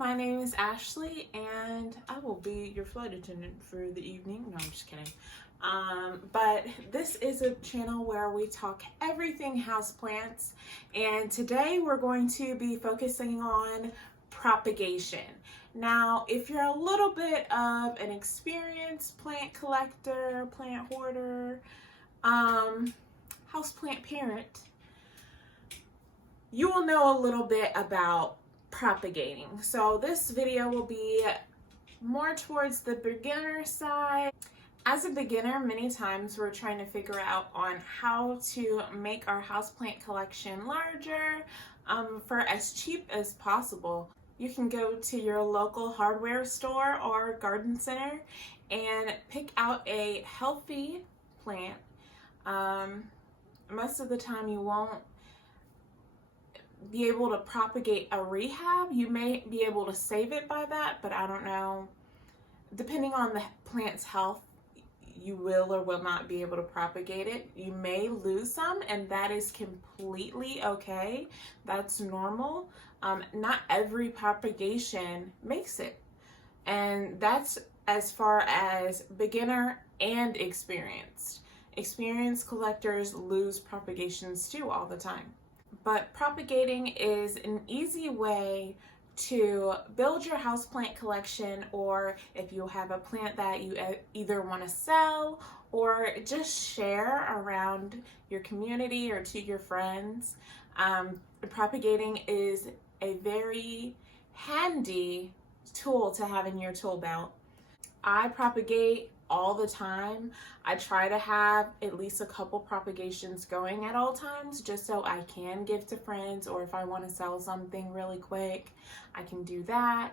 my name is Ashley and I will be your flight attendant for the evening. No, I'm just kidding. But this is a channel where we talk everything houseplants, and today we're going to be focusing on propagation. Now, if you're a little bit of an experienced plant collector, plant hoarder, houseplant parent, you will know a little bit about propagating. So this video will be more towards the beginner side. As a beginner, many times we're trying to figure out on how to make our houseplant collection larger for as cheap as possible. You can go to your local hardware store or garden center and pick out a healthy plant. Most of the time you won't be able to propagate a rehab. You may be able to save it by that, but I don't know. Depending on the plant's health, you will or will not be able to propagate it. You may lose some, and that is completely okay. That's normal. Not every propagation makes it. And that's as far as beginner and experienced. Experienced collectors lose propagations too all the time. But propagating is an easy way to build your houseplant collection, or if you have a plant that you either want to sell or just share around your community or to your friends. Propagating is a very handy tool to have in your tool belt. I propagate all the time. I try to have at least a couple propagations going at all times, just so I can give to friends, or if I want to sell something really quick, I can do that.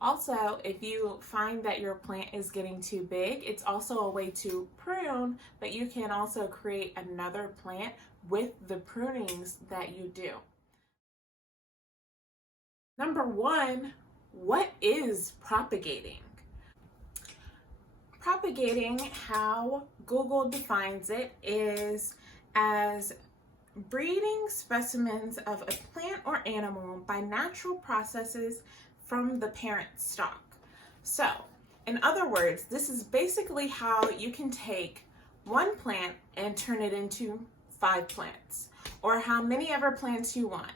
Also, if you find that your plant is getting too big, it's also a way to prune, but you can also create another plant with the prunings that you do. Number one, what is propagating? Propagating, how Google defines it, is as breeding specimens of a plant or animal by natural processes from the parent stock. So, in other words, this is basically how you can take one plant and turn it into 5 plants, or how many ever plants you want.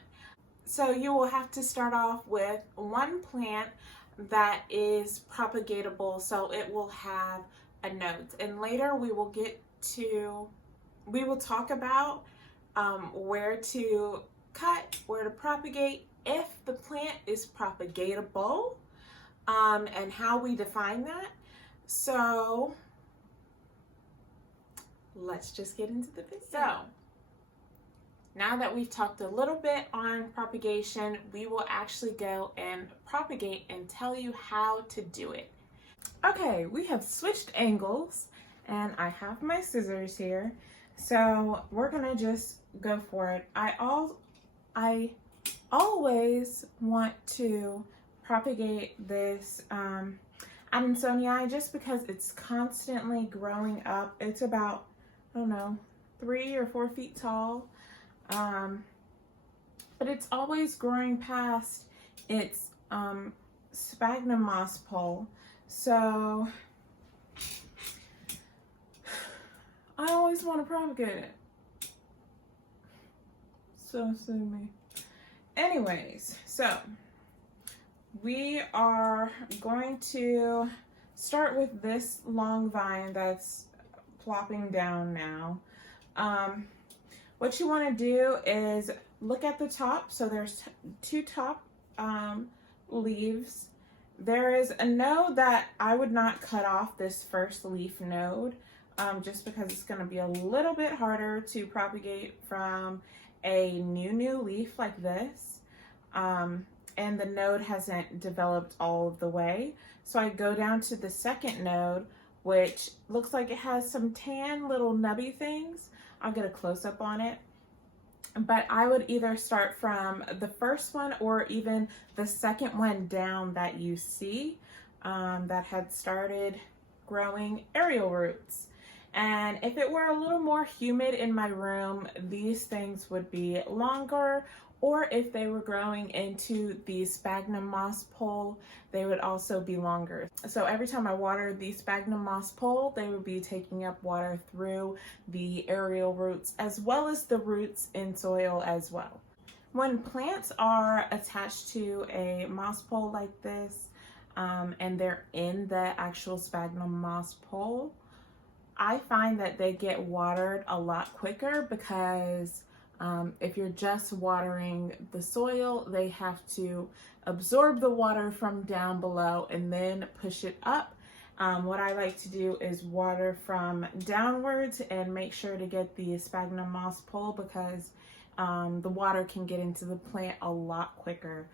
So you will have to start off with one plant that is propagatable, so it will have a node, and later we will talk about where to cut, where to propagate, if the plant is propagatable, and how we define that. So let's just get into the video. So now that we've talked a little bit on propagation, we will actually go and propagate and tell you how to do it. Okay, we have switched angles and I have my scissors here. So we're gonna just go for it. I always want to propagate this Adansonii just because it's constantly growing up. It's about, I don't know, 3 or 4 feet tall. But it's always growing past its sphagnum moss pole. So I always want to propagate it. So silly me. Anyways, so we are going to start with this long vine that's plopping down now. What you want to do is look at the top. So there's 2 top leaves. There is a node that I would not cut off, this first leaf node, just because it's going to be a little bit harder to propagate from a new leaf like this. And the node hasn't developed all of the way. So I go down to the second node, which looks like it has some tan little nubby things. I'll get a close-up on it. But I would either start from the first one or even the second one down that you see that had started growing aerial roots. And if it were a little more humid in my room, these things would be longer, or if they were growing into the sphagnum moss pole, they would also be longer. So every time I watered the sphagnum moss pole, they would be taking up water through the aerial roots as well as the roots in soil as well. When plants are attached to a moss pole like this, and they're in the actual sphagnum moss pole, I find that they get watered a lot quicker because if you're just watering the soil, they have to absorb the water from down below and then push it up. What I like to do is water from downwards and make sure to get the sphagnum moss pole because the water can get into the plant a lot quicker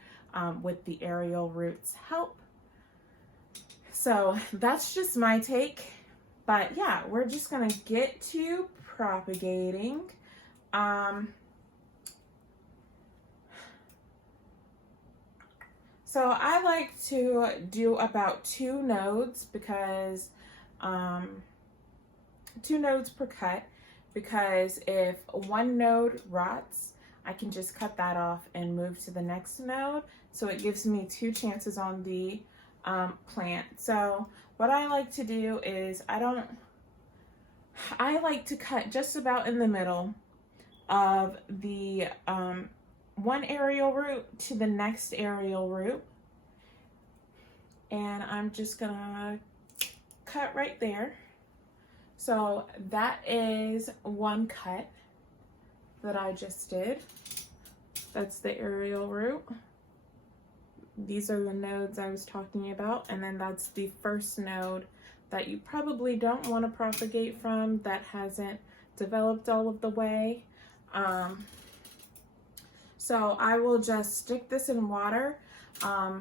with the aerial roots help. So that's just my take. But yeah, we're just gonna get to propagating. So I like to do about 2 nodes because 2 nodes per cut, because if one node rots, I can just cut that off and move to the next node. So it gives me 2 chances on the plant. So what I like to do is I like to cut just about in the middle of the one aerial root to the next aerial root. And I'm just gonna cut right there. So that is 1 cut that I just did. That's the aerial root. These are the nodes I was talking about, and then that's the first node that you probably don't want to propagate from, that hasn't developed all of the way. So I will just stick this in water. I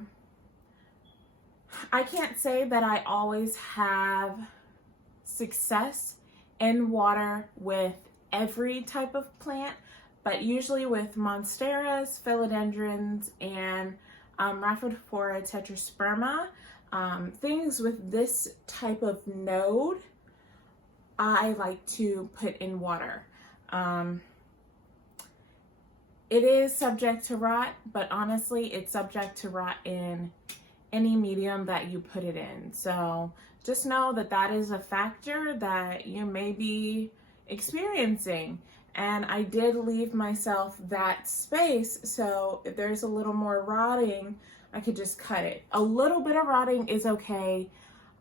can't say that I always have success in water with every type of plant, but usually with monsteras, philodendrons, and Rhaphidophora tetrasperma, things with this type of node, I like to put in water. It is subject to rot, but honestly, it's subject to rot in any medium that you put it in. So just know that that is a factor that you may be experiencing. And I did leave myself that space, so if there's a little more rotting, I could just cut it. A little bit of rotting is okay,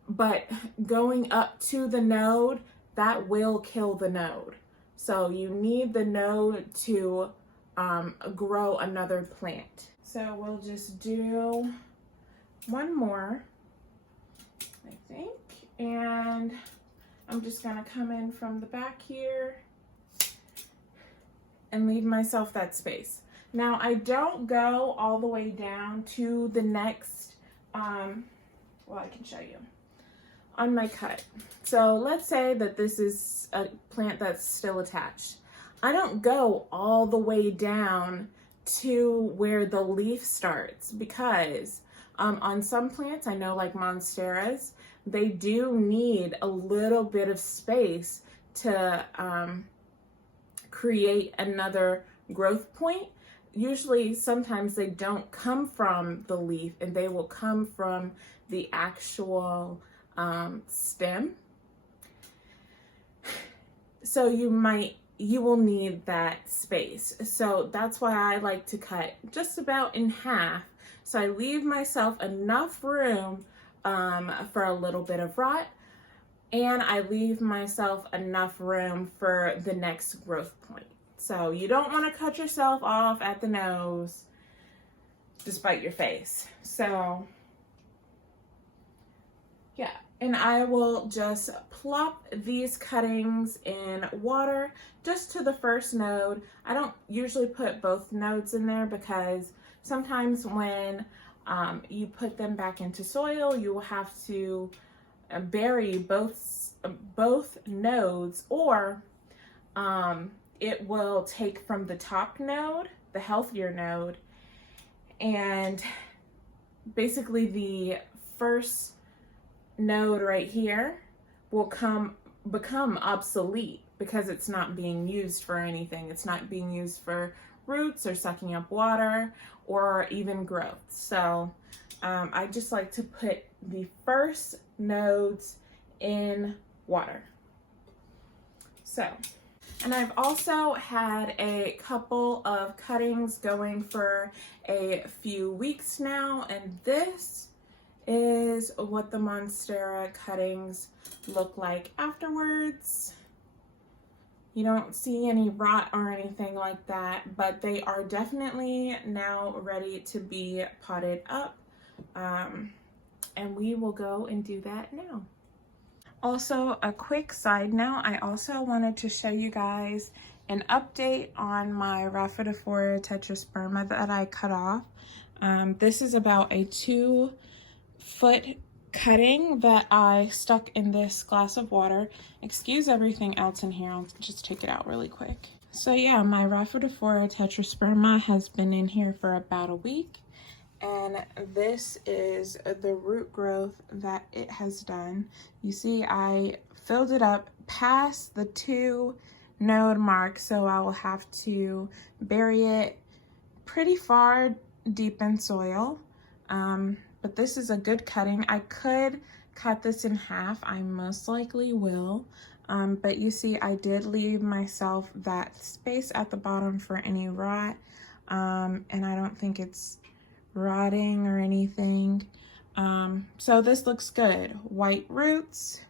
but going up to the node, that will kill the node. So you need the node to grow another plant. So we'll just do 1 more, I think. And I'm just gonna come in from the back here and leave myself that space. Now I don't go all the way down to the next, well, I can show you on my cut. So let's say that this is a plant that's still attached. I don't go all the way down to where the leaf starts because on some plants, I know like monsteras, they do need a little bit of space to create another growth point. Usually, sometimes they don't come from the leaf and they will come from the actual stem. So you will need that space. So that's why I like to cut just about in half. So I leave myself enough room for a little bit of rot, and I leave myself enough room for the next growth point. So you don't want to cut yourself off at the nose, despite your face. So yeah, and I will just plop these cuttings in water just to the first node. I don't usually put both nodes in there because sometimes when you put them back into soil, you will have to bury both nodes, or it will take from the top node, the healthier node, and basically the first node right here will come become obsolete because it's not being used for anything. It's not being used for roots or sucking up water or even growth. So I just like to put the first nodes in water. So, and I've also had a couple of cuttings going for a few weeks now, and this is what the Monstera cuttings look like afterwards. You don't see any rot or anything like that, but they are definitely now ready to be potted up. And we will go and do that now. Also, a quick side note, I also wanted to show you guys an update on my Rhaphidophora tetrasperma that I cut off. This is about a 2-foot cutting that I stuck in this glass of water. Excuse everything else in here, I'll just take it out really quick. So yeah, my Rhaphidophora tetrasperma has been in here for about a week, and this is the root growth that it has done. You see, I filled it up past the 2 node mark, so I will have to bury it pretty far deep in soil. But this is a good cutting. I could cut this in half. I most likely will. But you see, I did leave myself that space at the bottom for any rot. And I don't think it's rotting or anything. So this looks good. White roots,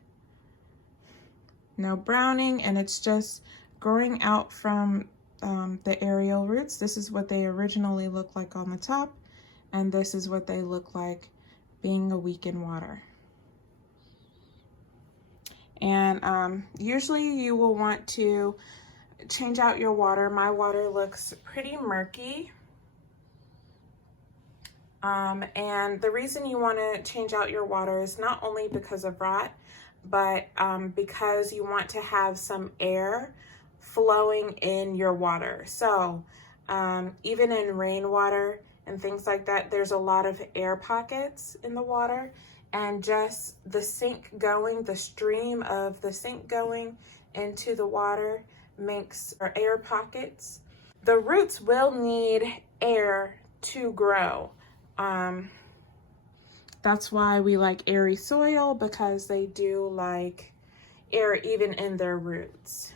no browning, and it's just growing out from the aerial roots. This is what they originally look like on the top, and this is what they look like being a week in water. And usually you will want to change out your water. My water looks pretty murky. And the reason you want to change out your water is not only because of rot, but because you want to have some air flowing in your water. So even in rainwater and things like that, there's a lot of air pockets in the water, and just the sink going, the stream of the sink going into the water makes air pockets. The roots will need air to grow. That's why we like airy soil, because they do like air even in their roots.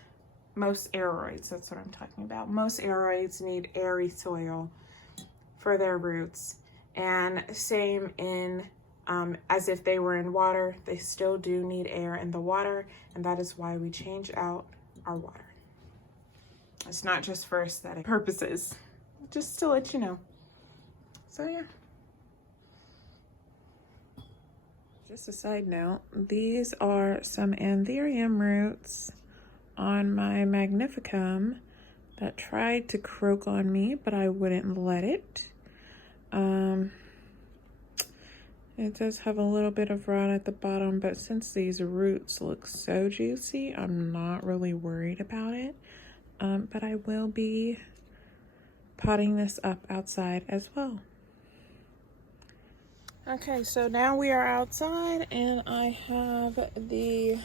Most aroids, that's what I'm talking about. Most aroids need airy soil for their roots. And same in, as if they were in water, they still do need air in the water, and that is why we change out our water. It's not just for aesthetic purposes, just to let you know. So yeah. Just a side note, these are some anthurium roots on my magnificum that tried to croak on me, but I wouldn't let it. It does have a little bit of rot at the bottom, but since these roots look so juicy, I'm not really worried about it. But I will be potting this up outside as well. Okay, so now we are outside, and I have the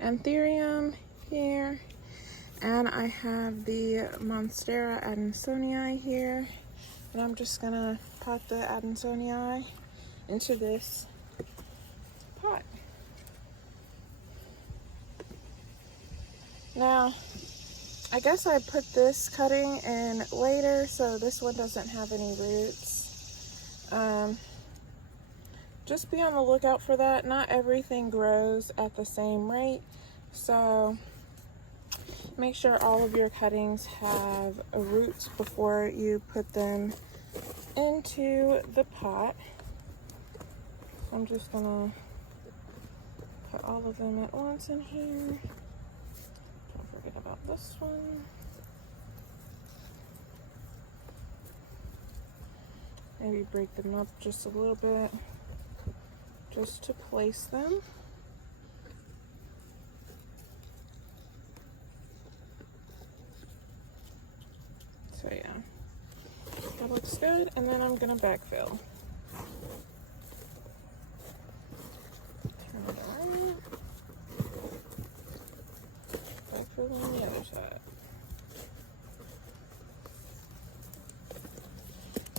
anthurium here, and I have the Monstera Adansonii here, and I'm just gonna pot the Adansonii into this pot. Now, I guess I put this cutting in later, so this one doesn't have any roots. Just be on the lookout for that. Not everything grows at the same rate, so make sure all of your cuttings have roots before you put them into the pot. I'm just gonna put all of them at once in here. Don't forget about this one. Maybe break them up just a little bit, just to place them. So yeah, that looks good, and then I'm gonna backfill. Turn it around. other side.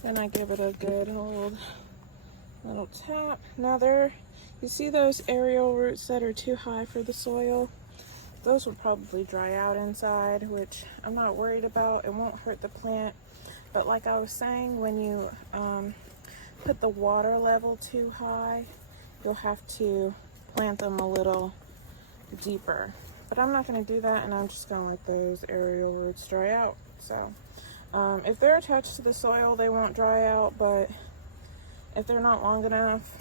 And I give it a good old little tap. Now you see those aerial roots that are too high for the soil? Those would probably dry out inside, which I'm not worried about. It won't hurt the plant. But like I was saying, when you put the water level too high, you'll have to plant them a little deeper. But I'm not going to do that, and I'm just going to let those aerial roots dry out. So if they're attached to the soil, they won't dry out, but if they're not long enough,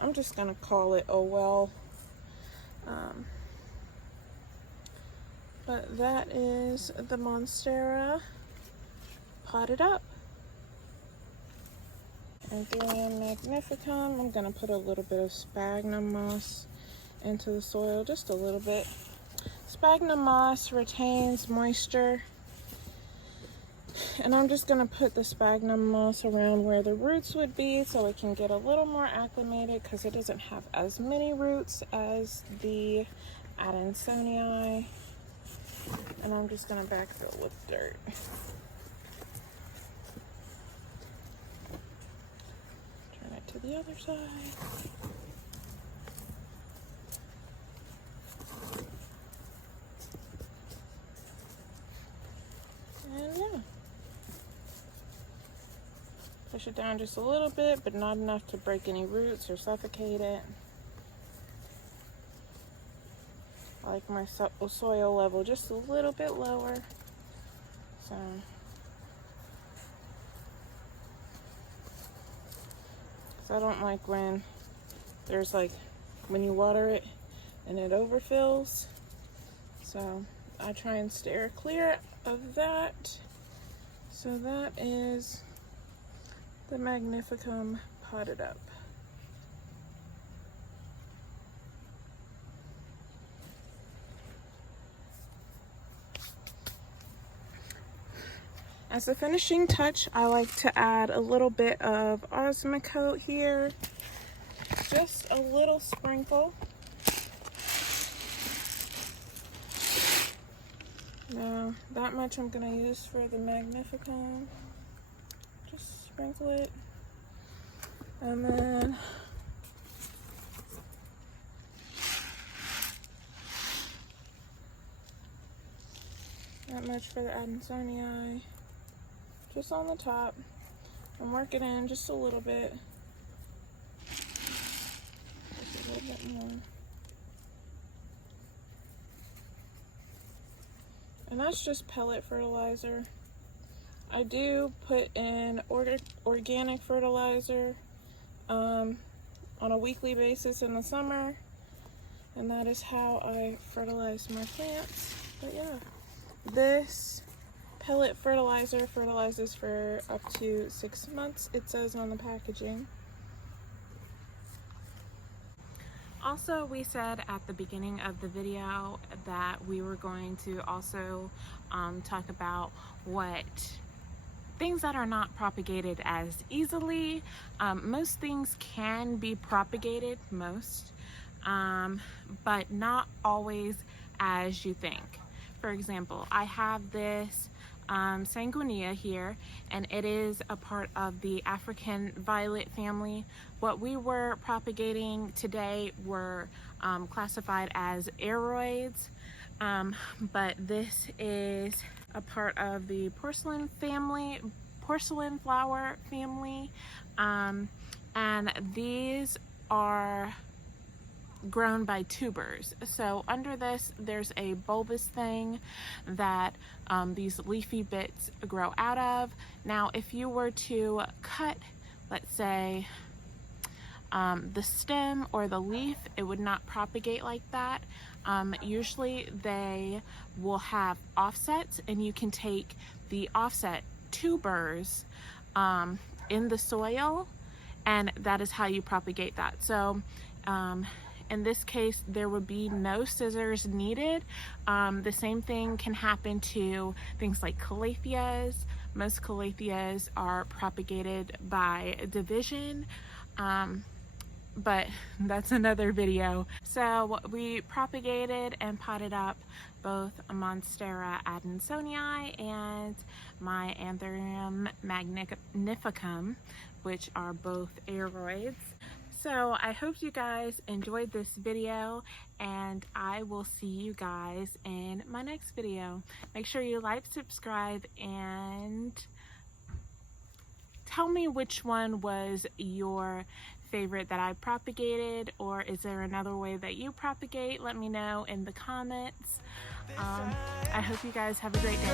I'm just going to call it oh well. But that is the Monstera potted up. Anthurium magnificum. I'm going to put a little bit of sphagnum moss into the soil, just a little bit. Sphagnum moss retains moisture, and I'm just going to put the sphagnum moss around where the roots would be so it can get a little more acclimated, because it doesn't have as many roots as the Adansonii. And I'm just going to backfill with dirt. Turn it to the other side. And yeah. Push it down just a little bit, but not enough to break any roots or suffocate it. I like my soil level just a little bit lower. So I don't like when there's when you water it and it overfills. So I try and steer clear of that. So that is the Magnificum potted up. As a finishing touch, I like to add a little bit of Osmocote here. Just a little sprinkle. Now, that much I'm going to use for the Magnificum. Just sprinkle it. And then that much for the Adansonii. Just on the top, and work it in just a little bit. Just a little bit more. And that's just pellet fertilizer. I do put in organic fertilizer on a weekly basis in the summer, and that is how I fertilize my plants. But yeah, this pellet fertilizer fertilizes for up to 6 months, it says on the packaging. Also, we said at the beginning of the video that we were going to also talk about what things that are not propagated as easily. Most things can be propagated, but not always as you think. For example, I have this Sanguinea here, and it is a part of the African violet family. What we were propagating today were classified as AROIDS, but this is a part of the porcelain flower family, and these are grown by tubers. So under this there's a bulbous thing that these leafy bits grow out of. Now if you were to cut, let's say, the stem or the leaf, it would not propagate like that. Usually they will have offsets, and you can take the offset tubers in the soil, and that is how you propagate that. So in this case, there would be no scissors needed. The same thing can happen to things like calatheas. Most calatheas are propagated by division. but that's another video. So we propagated and potted up both Monstera Adansonii and my Anthurium magnificum, which are both aroids. So I hope you guys enjoyed this video, and I will see you guys in my next video. Make sure you like, subscribe, and tell me which one was your favorite that I propagated, or is there another way that you propagate? Let me know in the comments. I hope you guys have a great day.